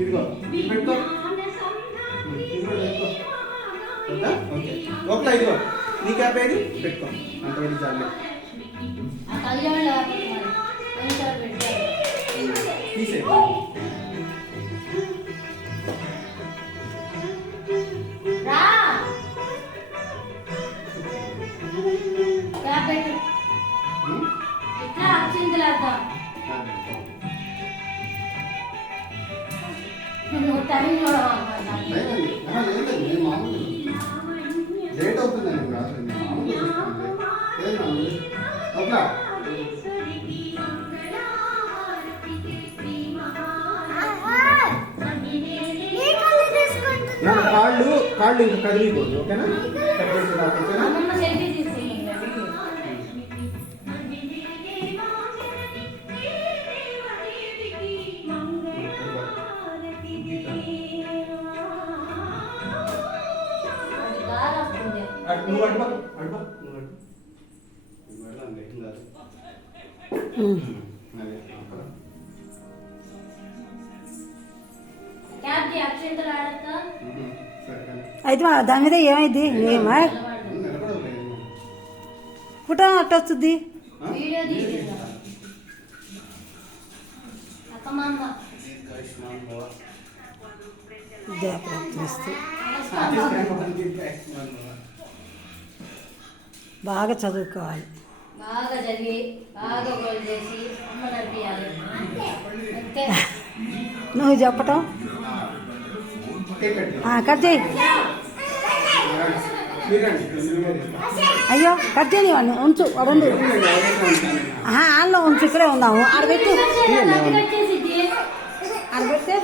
ఇదిగో పెట్టుకో. ఓకే ఒకలా ఇదిగో నీ క్యాప్ ఏది పెట్టుకో. అంతవరకు చాలే. తీసే లేట్ అవుతుందండి ఒకలా కాళ్ళు కాళ్ళు ఇంకా కదిలిపోదు. ఓకేనా? కట్ చేసి నువ్వు అడుగు అడుగు అయితే దాని మీద ఏమైంది? ఏమా పుట్ట అట్ట వస్తుంది. బాగా చదువుకోవాలి. బాగా చదివి బాగా గోల్ చేసి అమ్మ నడిపియాలి. నువ్వు చెప్పటం కట్ చేయి. అయ్యో కట్ చేయని వాడిని ఉంచు. వాడు ఆన్లో ఉంచు. ఇక్కడే ఉన్నాము. ఆడబెట్టు. ఆడబెడితే